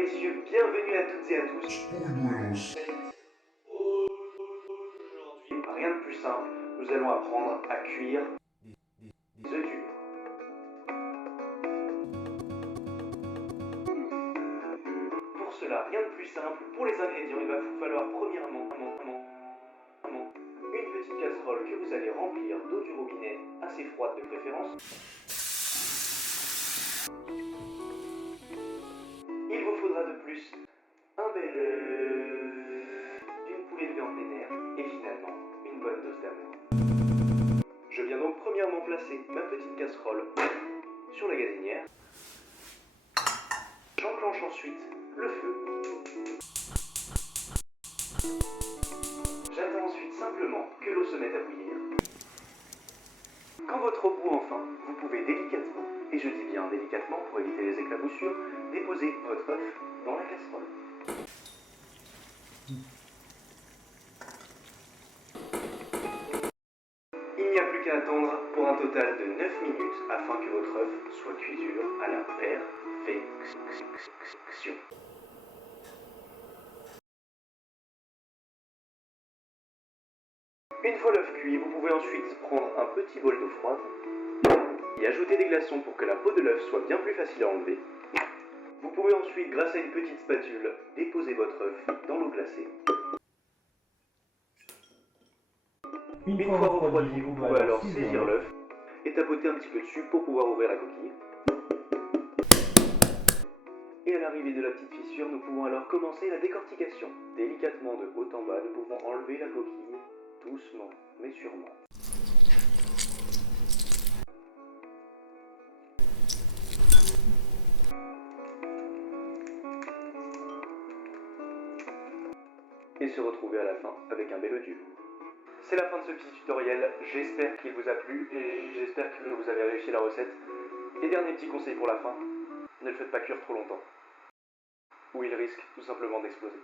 messieurs, bienvenue à toutes et à tous. Aujourd'hui, rien de plus simple, nous allons apprendre à cuire des œufs durs. Pour cela, rien de plus simple, pour les ingrédients, il va vous falloir premièrement une petite casserole que vous allez remplir d'eau du robinet, assez froide de préférence. Il vous faudra de plus un bel œuf, d'une poêlée de viande plein air et finalement une bonne dose d'amour. Je viens donc premièrement placer ma petite casserole sur la gazinière. J'enclenche ensuite le feu. J'attends ensuite simplement que l'eau se mette à bouillir. Quand votre eau bout enfin, vous pouvez délicatement, et je dis bien délicatement pour éviter les éclaboussures, déposer votre œuf dans la casserole. Il n'y a plus qu'à attendre pour un total de 9 minutes afin que votre œuf soit cuit dur à la perfection. Une fois l'œuf cuit, vous pouvez ensuite prendre un petit bol d'eau froide, y ajouter des glaçons pour que la peau de l'œuf soit bien plus facile à enlever. Vous pouvez ensuite, grâce à une petite spatule, déposer votre œuf dans l'eau glacée. Une fois refroidi, vous pouvez alors saisir l'œuf et tapoter un petit peu dessus pour pouvoir ouvrir la coquille. Et à l'arrivée de la petite fissure, nous pouvons alors commencer la décortication. Délicatement de haut en bas, nous pouvons enlever la coquille, doucement mais sûrement. Et se retrouver à la fin avec un bel œuf dur. C'est la fin de ce petit tutoriel, j'espère qu'il vous a plu et j'espère que vous avez réussi la recette. Et dernier petit conseil pour la fin, ne le faites pas cuire trop longtemps, ou il risque tout simplement d'exploser.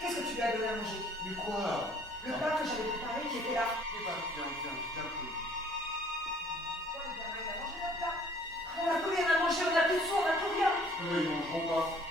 Qu'est-ce que tu lui as donné à manger? Mais quoi? Le plat que j'avais préparé qui était là. Eh ben, viens pris. Quoi, le gamin, il a mangé notre plat? On a plus rien à manger, on a plus de sous, on a plus rien. Ils mangeront pas.